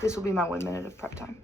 This will be my 1 minute of prep time.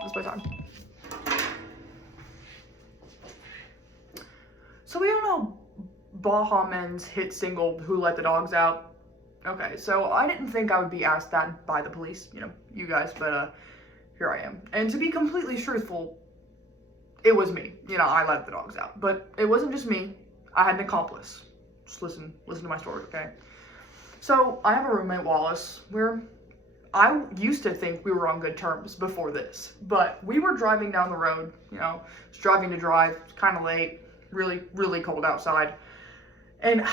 That's my time. So we all know Baha Men's hit single, Who Let the Dogs Out? Okay, so I didn't think I would be asked that by the police, you know, you guys, but here I am. And to be completely truthful, it was me. You know, I let the dogs out. But it wasn't just me. I had an accomplice. Just listen to my story, okay? So I have a roommate, Wallace, where I used to think we were on good terms before this, but we were driving down the road, you know, just driving to drive, it's kind of late, really, really cold outside, and,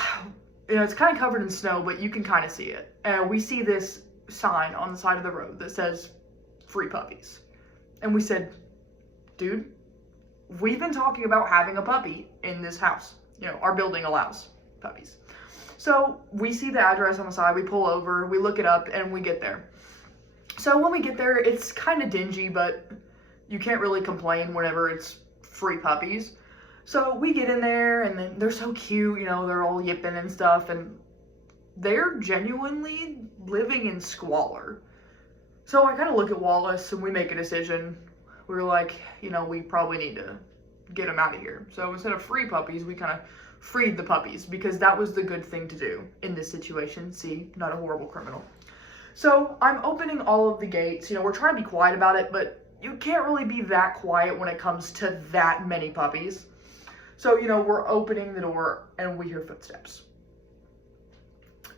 you know, it's kind of covered in snow, but you can kind of see it, and we see this sign on the side of the road that says, free puppies, and we said, dude, we've been talking about having a puppy in this house, you know, our building allows puppies. So we see the address on the side, we pull over, we look it up, and we get there. So when we get there, it's kind of dingy, but you can't really complain whenever it's free puppies. So we get in there, and then they're so cute, you know, they're all yipping and stuff, and they're genuinely living in squalor. So I kind of look at Wallace, and we make a decision. We were like, you know, we probably need to get them out of here. So instead of free puppies, we kind of freed the puppies, because that was the good thing to do in this situation. See, not a horrible criminal. So I'm opening all of the gates. You know, we're trying to be quiet about it, but you can't really be that quiet when it comes to that many puppies. So, you know, we're opening the door and we hear footsteps.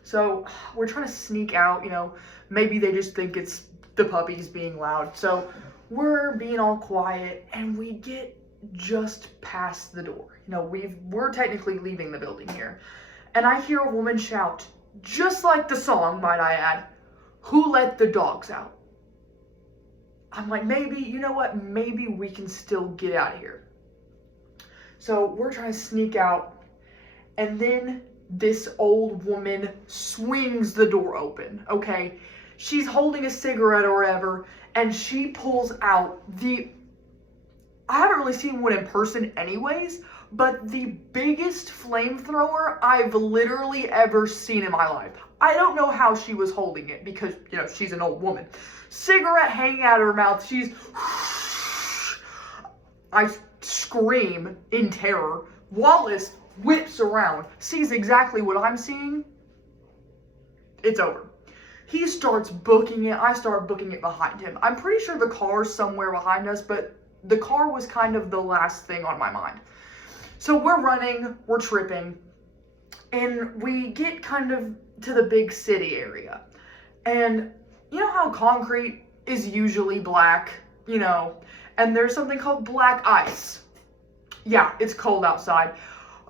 So we're trying to sneak out, you know, maybe they just think it's the puppies being loud. So we're being all quiet and we get just past the door. You know, we're technically leaving the building here. And I hear a woman shout, just like the song, might I add, who let the dogs out? I'm like, maybe, you know what, maybe we can still get out of here. So we're trying to sneak out, and then this old woman swings the door open, okay? She's holding a cigarette or whatever, and she pulls out I haven't really seen one in person anyways, but the biggest flamethrower I've literally ever seen in my life. I don't know how she was holding it because, you know, she's an old woman. Cigarette hanging out of her mouth. I scream in terror. Wallace whips around, sees exactly what I'm seeing. It's over. He starts booking it. I start booking it behind him. I'm pretty sure the car's somewhere behind us, but the car was kind of the last thing on my mind. So we're running, we're tripping, and we get kind of to the big city area. And you know how concrete is usually black, you know, and there's something called black ice. Yeah, it's cold outside.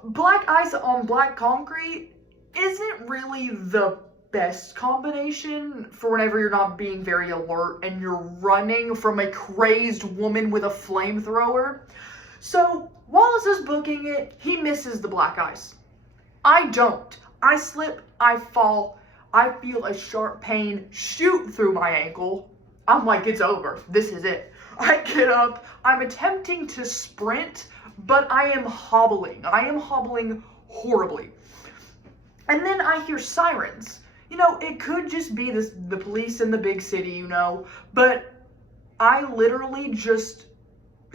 Black ice on black concrete isn't really the best combination for whenever you're not being very alert and you're running from a crazed woman with a flamethrower. So Wallace is booking it, he misses the black ice. I don't. I slip, I fall, I feel a sharp pain shoot through my ankle. I'm like, it's over, this is it. I get up, I'm attempting to sprint, but I am hobbling horribly. And then I hear sirens. You know, it could just be the police in the big city, you know, but I literally just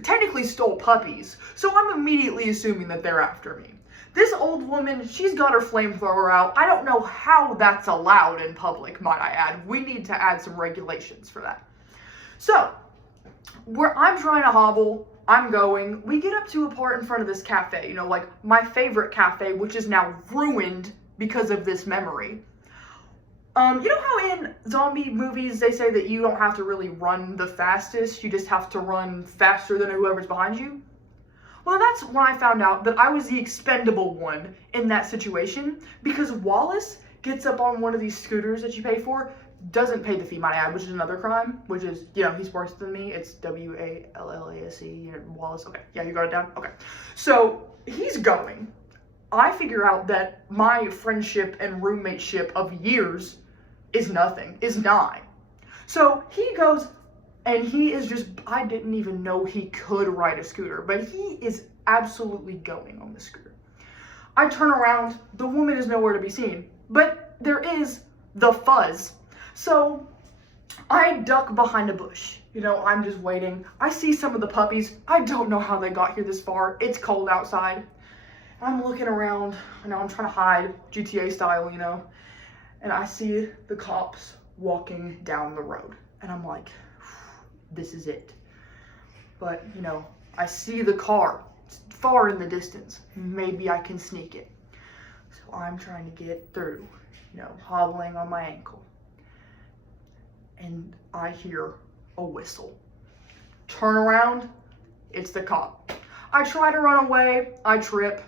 technically stole puppies, so I'm immediately assuming that they're after me. This old woman, she's got her flamethrower out. I don't know how that's allowed in public, might I add. We need to add some regulations for that. So, where I'm trying to hobble, I'm going. We get up to a part in front of this cafe, you know, like my favorite cafe, which is now ruined because of this memory. You know how in zombie movies they say that you don't have to really run the fastest, you just have to run faster than whoever's behind you? Well, that's when I found out that I was the expendable one in that situation, because Wallace gets up on one of these scooters that you pay for, doesn't pay the fee, might I add, which is another crime, which is, you know, he's worse than me. It's W-A-L-L-A-S-E, Wallace. Okay, yeah, you got it down? Okay. So, he's going. I figure out that my friendship and roommateship of years is nothing, is 9. So, he goes, and he is just, I didn't even know he could ride a scooter, but he is absolutely going on the scooter. I turn around, the woman is nowhere to be seen, but there is the fuzz. So I duck behind a bush. You know, I'm just waiting. I see some of the puppies. I don't know how they got here this far. It's cold outside. I'm looking around. You know, I'm trying to hide, GTA style, you know. And I see the cops walking down the road. And I'm like, this is it. But, you know, I see the car. It's far in the distance. Maybe I can sneak it. So I'm trying to get through, you know, hobbling on my ankle. And I hear a whistle. Turn around, it's the cop. I try to run away, I trip,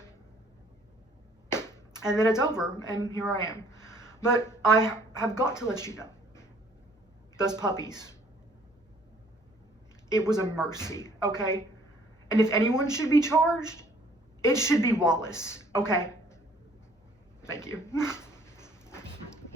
and then it's over, and here I am. But I have got to let you know, those puppies, it was a mercy, okay? And if anyone should be charged, it should be Wallace, okay? Thank you.